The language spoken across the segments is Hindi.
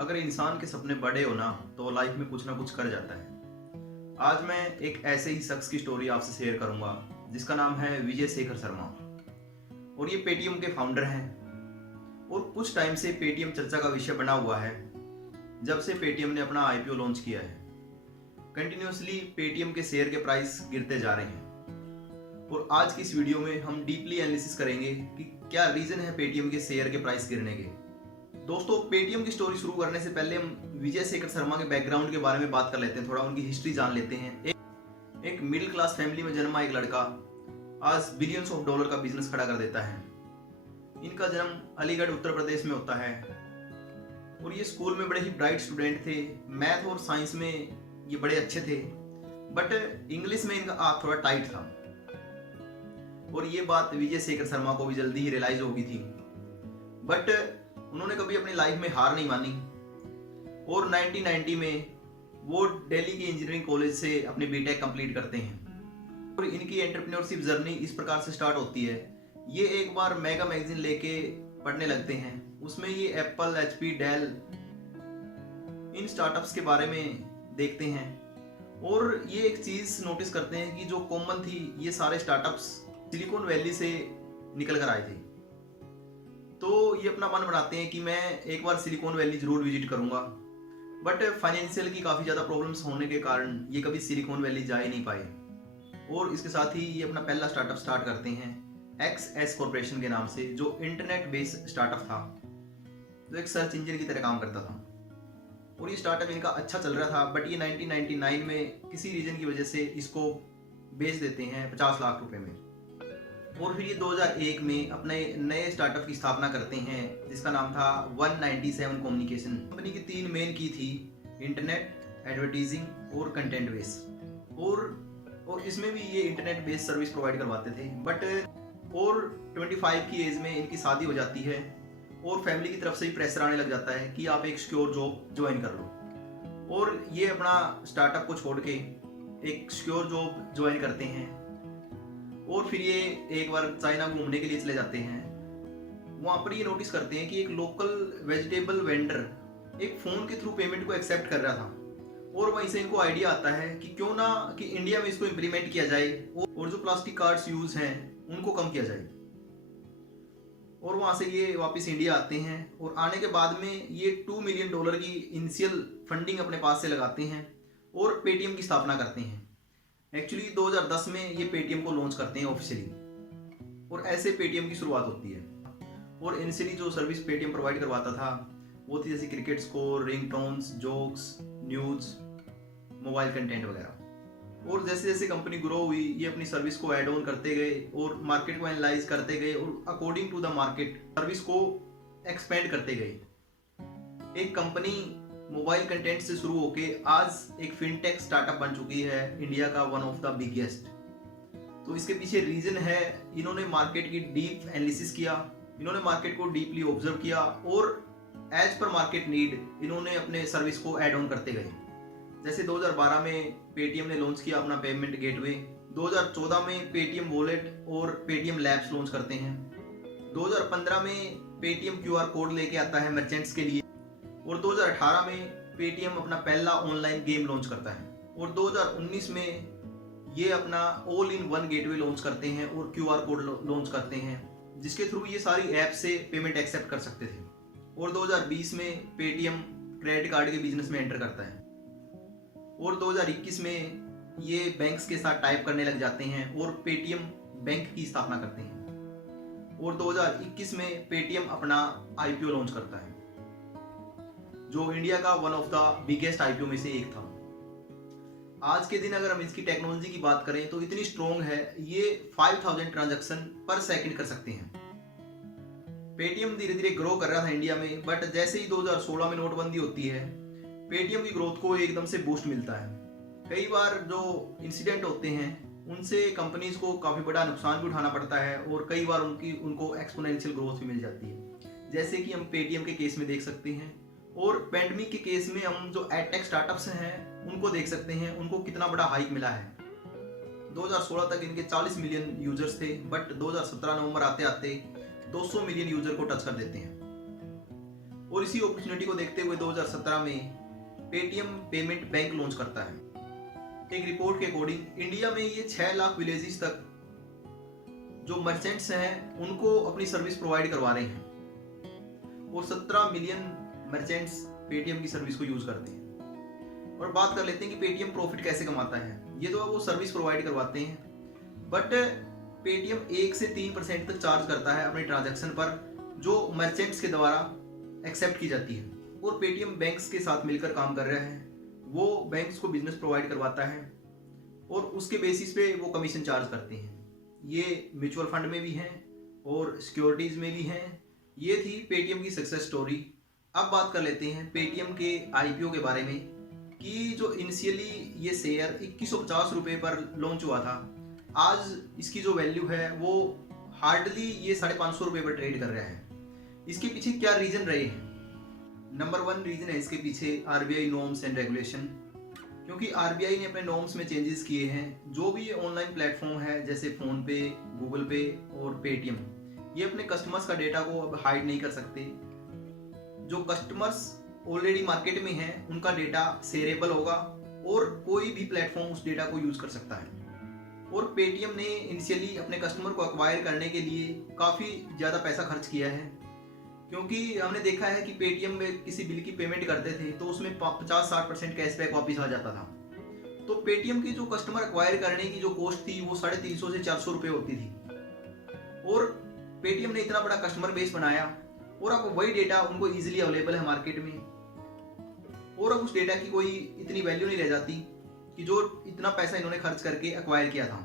अगर इंसान के सपने बड़े हो ना तो लाइफ में कुछ ना कुछ कर जाता है। आज मैं एक ऐसे ही शख्स की स्टोरी आपसे शेयर करूंगा जिसका नाम है विजय शेखर शर्मा और ये पेटीएम के फाउंडर हैं। और कुछ टाइम से पेटीएम चर्चा का विषय बना हुआ है जब से पेटीएम ने अपना आईपीओ लॉन्च किया है। कंटिन्यूसली पेटीएम के शेयर के प्राइस गिरते जा रहे हैं और आज की इस वीडियो में हम डीपली एनालिसिस करेंगे कि क्या रीजन है पेटीएम के शेयर के प्राइस गिरने के। दोस्तों, पेटीएम की स्टोरी शुरू करने से पहले हम विजय शेखर शर्मा के बैकग्राउंड के बारे में बात कर लेते हैं, थोड़ा उनकी हिस्ट्री जान लेते हैं। एक मिडिल क्लास फैमिली में जन्मा एक लड़का आज बिलियंस ऑफ डॉलर का बिजनेस खड़ा कर देता है। इनका जन्म अलीगढ़ उत्तर प्रदेश में होता है और ये स्कूल में बड़े ही ब्राइट स्टूडेंट थे। मैथ और साइंस में ये बड़े अच्छे थे, बट इंग्लिश में इनका हाथ थोड़ा टाइट था और ये बात विजय शेखर शर्मा को भी जल्दी ही रियलाइज हो गई थी। बट उन्होंने कभी अपनी लाइफ में हार नहीं मानी और 1990 में वो दिल्ली के इंजीनियरिंग कॉलेज से अपने बीटेक कंप्लीट करते हैं। और इनकी एंटरप्रेन्योरशिप जर्नी इस प्रकार से स्टार्ट होती है। ये एक बार मेगा मैगजीन लेके पढ़ने लगते हैं। उसमें ये Apple, HP, del in startups के बारे में देखते हैं और ये एक चीज नोटिस करते हैं कि जो कॉमन थी, ये सारे स्टार्टअप्स सिलिकॉन वैली से निकल कर आए थे। तो ये अपना मन बनाते हैं कि मैं एक बार सिलिकॉन वैली जरूर विजिट करूंगा, बट फाइनेंशियल की काफ़ी ज़्यादा प्रॉब्लम्स होने के कारण ये कभी सिलिकॉन वैली जा ही नहीं पाए। और इसके साथ ही ये अपना पहला स्टार्टअप स्टार्ट करते हैं XS कॉर्पोरेशन के नाम से, जो इंटरनेट बेस्ड स्टार्टअप था, जो एक सर्च इंजन की तरह काम करता था। और ये स्टार्टअप इनका अच्छा चल रहा था, बट ये 1999 में किसी रीजन की वजह से इसको बेच देते हैं 50 लाख रुपए में। और फिर ये 2001 में अपने नए स्टार्टअप की स्थापना करते हैं जिसका नाम था 197 कम्युनिकेशन। कंपनी की 3 मेन की थी: इंटरनेट, एडवर्टाइजिंग और कंटेंट बेस। और इसमें भी ये इंटरनेट बेस्ड सर्विस प्रोवाइड करवाते थे। बट और 25 की एज में इनकी शादी हो जाती है और फैमिली की तरफ से ही प्रेशर आने लग जाता है कि आप एक सिक्योर जॉब ज्वाइन कर लो। और ये अपना स्टार्टअप को छोड़ के एक सिक्योर जॉब ज्वाइन करते हैं और फिर ये एक बार चाइना घूमने के लिए चले जाते हैं। वहाँ पर ये नोटिस करते हैं कि एक लोकल वेजिटेबल वेंडर एक फ़ोन के थ्रू पेमेंट को एक्सेप्ट कर रहा था और वहीं से इनको आइडिया आता है कि क्यों ना कि इंडिया में इसको इम्प्लीमेंट किया जाए और जो प्लास्टिक कार्ड्स यूज़ हैं उनको कम किया जाए। और वहाँ से ये वापस इंडिया आते हैं और आने के बाद में ये $2 मिलियन की इनिशियल फंडिंग अपने पास से लगाते हैं और पेटीएम की स्थापना करते हैं। एक्चुअली 2010 में ये पेटीएम को लॉन्च करते हैं ऑफिशियली और ऐसे पेटीएम की शुरुआत होती है। और इनिशियली जो सर्विस पेटीएम प्रोवाइड करवाता था वो थी जैसे cricket score, ringtones, jokes, news, mobile content वगैरह। और जैसे जैसे कंपनी ग्रो हुई, ये अपनी सर्विस को ऐड ऑन करते गए और मार्केट को एनालाइज करते गए और according to the market service को एक्सपेंड करते गए। एक कंपनी मोबाइल कंटेंट से शुरू होके आज एक फिनटेक स्टार्टअप बन चुकी है, इंडिया का वन ऑफ द बिगेस्ट। तो इसके पीछे रीजन है, इन्होंने मार्केट की डीप एनालिसिस किया, इन्होंने मार्केट को डीपली ऑब्जर्व किया और एज पर मार्केट नीड इन्होंने अपने सर्विस को ऐड ऑन करते गए। जैसे 2012 में पेटीएम ने लॉन्च किया अपना पेमेंट गेटवे, 2014 में पेटीएम वॉलेट और पेटीएम लैब्स लॉन्च करते हैं, 2015 में पेटीएम QR कोड लेके आता है मर्चेंट्स के लिए और 2018 में पेटीएम अपना पहला ऑनलाइन गेम लॉन्च करता है और 2019 में ये अपना all in one gateway launch करते हैं और QR कोड लॉन्च करते हैं जिसके थ्रू ये सारी ऐप से पेमेंट एक्सेप्ट कर सकते थे। और 2020 में पेटीएम क्रेडिट कार्ड के बिजनेस में एंटर करता है और 2021 में ये बैंक्स के साथ टाइप करने लग जाते हैं और पेटीएम बैंक की स्थापना करते हैं। और 2021 में पेटीएम अपना आईपीओ लॉन्च करता है जो इंडिया का one of the biggest IPO में से एक था। आज के दिन अगर हम इसकी टेक्नोलॉजी की बात करें तो इतनी स्ट्रॉन्ग है, ये 5000 ट्रांजैक्शन पर सेकंड कर सकते हैं। पेटीएम धीरे धीरे ग्रो कर रहा था इंडिया में, बट जैसे ही 2016 में नोटबंदी होती है पेटीएम की ग्रोथ को एकदम से बूस्ट मिलता है। कई बार जो इंसिडेंट होते हैं उनसे कंपनीज को काफ़ी बड़ा नुकसान भी उठाना पड़ता है और कई बार उनको एक्सपोनेंशियल ग्रोथ भी मिल जाती है, जैसे कि हम पेटीएम के केस में देख सकते हैं। और पैंडेमिक के केस में हम जो एडटेक स्टार्टअप्स हैं उनको देख सकते हैं, उनको कितना बड़ा हाइक मिला है। 2016 तक इनके 40 मिलियन यूजर्स थे, बट 2017 नवंबर आते आते 200 मिलियन यूजर को टच कर देते हैं। और इसी अपॉर्चुनिटी को देखते हुए 2017 में पेटीएम पेमेंट बैंक लॉन्च करता है। एक रिपोर्ट के अकॉर्डिंग इंडिया में ये 6 लाख विलेजेस तक जो मर्चेंट्स हैं उनको अपनी सर्विस प्रोवाइड करवा रहे हैं और 17 मिलियन मर्चेंट्स पेटीएम की सर्विस को यूज करते हैं। और बात कर लेते हैं कि पेटीएम प्रॉफिट कैसे कमाता है। ये तो वो सर्विस प्रोवाइड करवाते हैं, बट पेटीएम 1 से 3% तक चार्ज करता है अपने ट्रांजैक्शन पर, जो मर्चेंट्स के द्वारा एक्सेप्ट की जाती है। और पेटीएम बैंक्स के साथ मिलकर काम कर रहा है, वो बैंक्स को बिजनेस प्रोवाइड करवाता है और उसके बेसिस पे वो कमीशन चार्ज करते हैं। ये म्यूचुअल फंड में भी हैं और सिक्योरिटीज में भी हैं। ये थी पेटीएम की सक्सेस स्टोरी। अब बात कर लेते हैं पेटीएम के आईपीओ के बारे में कि जो इनिशियली ये शेयर 2150 रुपये पर लॉन्च हुआ था, आज इसकी जो वैल्यू है वो हार्डली ये 550 रुपये पर ट्रेड कर रहा है। इसके पीछे क्या रीजन रहे हैं? नंबर 1 रीजन है इसके पीछे आरबीआई नॉर्म्स एंड रेगुलेशन, क्योंकि आरबीआई ने अपने नॉर्म्स में चेंजेस किए हैं। जो भी ऑनलाइन प्लेटफॉर्म है जैसे फोन पे, गूगल पे और पेटीएम, ये अपने कस्टमर्स का डेटा को अब हाइड नहीं कर सकते। जो कस्टमर्स ऑलरेडी मार्केट में हैं उनका डेटा शेयरेबल होगा और कोई भी प्लेटफॉर्म उस डेटा को यूज कर सकता है। और पेटीएम ने इनिशियली अपने कस्टमर को एक्वायर करने के लिए काफ़ी ज़्यादा पैसा खर्च किया है, क्योंकि हमने देखा है कि पेटीएम में किसी बिल की पेमेंट करते थे तो उसमें 50-60% कैशबैक वापस आ जाता था। तो पेटीएम की जो कस्टमर एक्वायर करने की जो कॉस्ट थी वो 350 से 400 रुपये होती थी। और पेटीएम ने इतना बड़ा कस्टमर बेस बनाया और अब वही डेटा उनको इजीली अवेलेबल है मार्केट में, और अब उस डेटा की कोई इतनी वैल्यू नहीं रह जाती कि जो इतना पैसा इन्होंने खर्च करके एक्वायर किया था,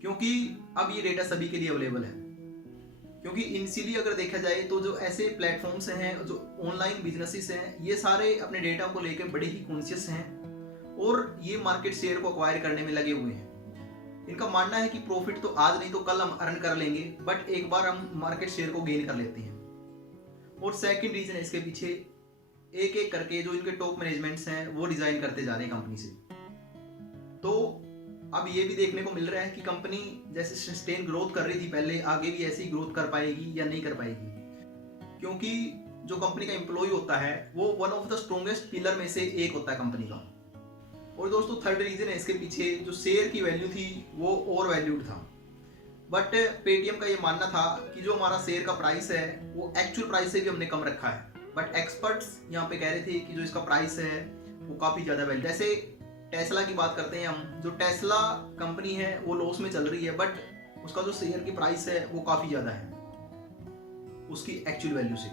क्योंकि अब ये डेटा सभी के लिए अवेलेबल है। क्योंकि इनिशियली अगर देखा जाए तो जो ऐसे प्लेटफॉर्म्स हैं, जो ऑनलाइन बिजनेसेस हैं, ये सारे अपने डेटा को लेकर बड़े ही कॉन्शियस हैं और ये मार्केट शेयर को एक्वायर करने में लगे हुए हैं। इनका मानना है कि प्रॉफिट तो आज नहीं तो कल हम अर्न कर लेंगे, बट एक बार हम मार्केट शेयर को गेन कर लेते हैं। और सेकंड रीजन है इसके पीछे, एक एक करके जो इनके टॉप मैनेजमेंट्स हैं वो रिजाइन करते जा रहे हैं कंपनी से। तो अब ये भी देखने को मिल रहा है कि कंपनी जैसे सस्टेन ग्रोथ कर रही थी पहले, आगे भी ऐसी ग्रोथ कर पाएगी या नहीं कर पाएगी, क्योंकि जो कंपनी का एम्प्लॉय होता है वो one of the strongest pillar में से एक होता है कंपनी का। और दोस्तों थर्ड रीजन है इसके पीछे, जो शेयर की वैल्यू थी वो ओवर वैल्यूड था, बट पेटीएम का ये मानना था कि जो हमारा शेयर का प्राइस है वो एक्चुअल प्राइस से भी हमने कम रखा है। बट एक्सपर्ट्स यहाँ पे कह रहे थे कि जो इसका प्राइस है वो काफ़ी ज़्यादा वैल्यू, जैसे टेस्ला की बात करते हैं हम, जो टेस्ला कंपनी है वो लॉस में चल रही है, बट उसका जो शेयर की प्राइस है वो काफ़ी ज़्यादा है उसकी एक्चुअल वैल्यू से।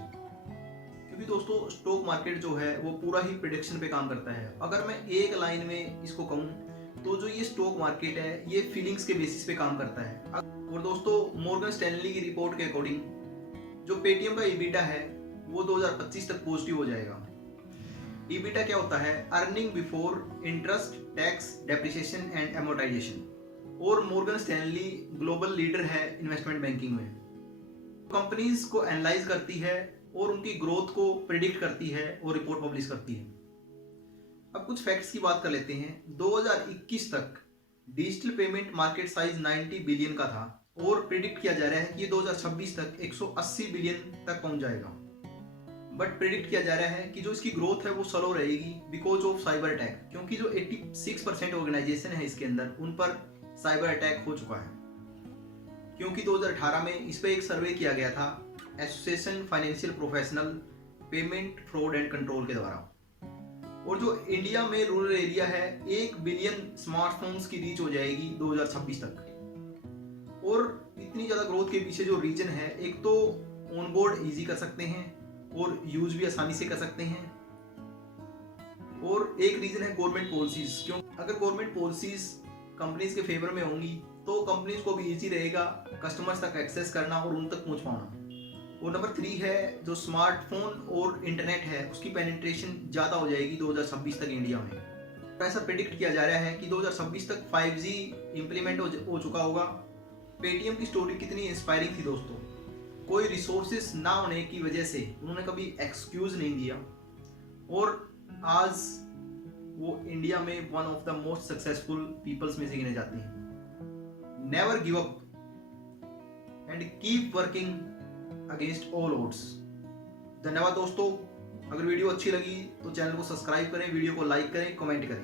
क्योंकि दोस्तों स्टॉक मार्केट जो है वो पूरा ही प्रेडिक्शन पे काम करता है। अगर मैं एक लाइन में इसको कहूँ तो जो ये स्टॉक मार्केट है ये फीलिंग्स के बेसिस पे काम करता है। और दोस्तों मॉर्गन स्टैनली की रिपोर्ट के अकॉर्डिंग जो पेटीएम का ईबीटा है वो 2025 तक पॉजिटिव हो जाएगा। ईबीटा क्या होता है? Earning before interest, tax, depreciation and amortisation. और मॉर्गन स्टैनली ग्लोबल लीडर है इन्वेस्टमेंट बैंकिंग में। कंपनीज को एनालाइज करती है और उनकी ग्रोथ को प्रिडिक्ट करती है और रिपोर्ट पब्लिश करती है। अब कुछ फैक्ट्स की बात कर लेते हैं। 2021 तक digital payment market size 90 billion का था और प्रिडिक्ट किया जा रहा है कि ये 2026 तक 180 बिलियन तक पहुंच जाएगा। बट प्रिडिक्ट किया जा रहा है कि जो इसकी ग्रोथ है वो स्लो रहेगी बिकॉज ऑफ साइबर अटैक, क्योंकि जो 86% ऑर्गेनाइजेशन है इसके अंदर उन पर साइबर अटैक हो चुका है। क्योंकि 2018 में इस पर एक सर्वे किया गया था association financial professional payment fraud and control के द्वारा। और जो इंडिया में रूरल एरिया है 1 बिलियन स्मार्टफोन्स की रीच हो जाएगी 2026 तक। और इतनी ज़्यादा ग्रोथ के पीछे जो रीजन है, एक तो ऑनबोर्ड इजी कर सकते हैं और यूज भी आसानी से कर सकते हैं, और एक रीजन है गवर्नमेंट पॉलिसीज। क्यों? अगर गवर्नमेंट पॉलिसीज कंपनीज के फेवर में होंगी तो कंपनीज को भी इजी रहेगा कस्टमर्स तक एक्सेस करना और उन तक पहुंच पाना। और नंबर 3 है जो स्मार्टफोन और इंटरनेट है उसकी पेनिट्रेशन ज़्यादा हो जाएगी 2026 तक इंडिया में। ऐसा प्रेडिक्ट किया जा रहा है कि 2026 तक 5G इम्प्लीमेंट हो चुका होगा। पेटीएम की स्टोरी कितनी इंस्पायरिंग थी दोस्तों। कोई रिसोर्सेस ना होने की वजह से उन्होंने कभी एक्सक्यूज नहीं दिया और आज वो इंडिया में one of the most successful peoples में से गिने जाते हैं। Never give up and keep working against all odds. धन्यवाद दोस्तों। अगर वीडियो अच्छी लगी तो चैनल को सब्सक्राइब करें, वीडियो को लाइक करें, कमेंट करें।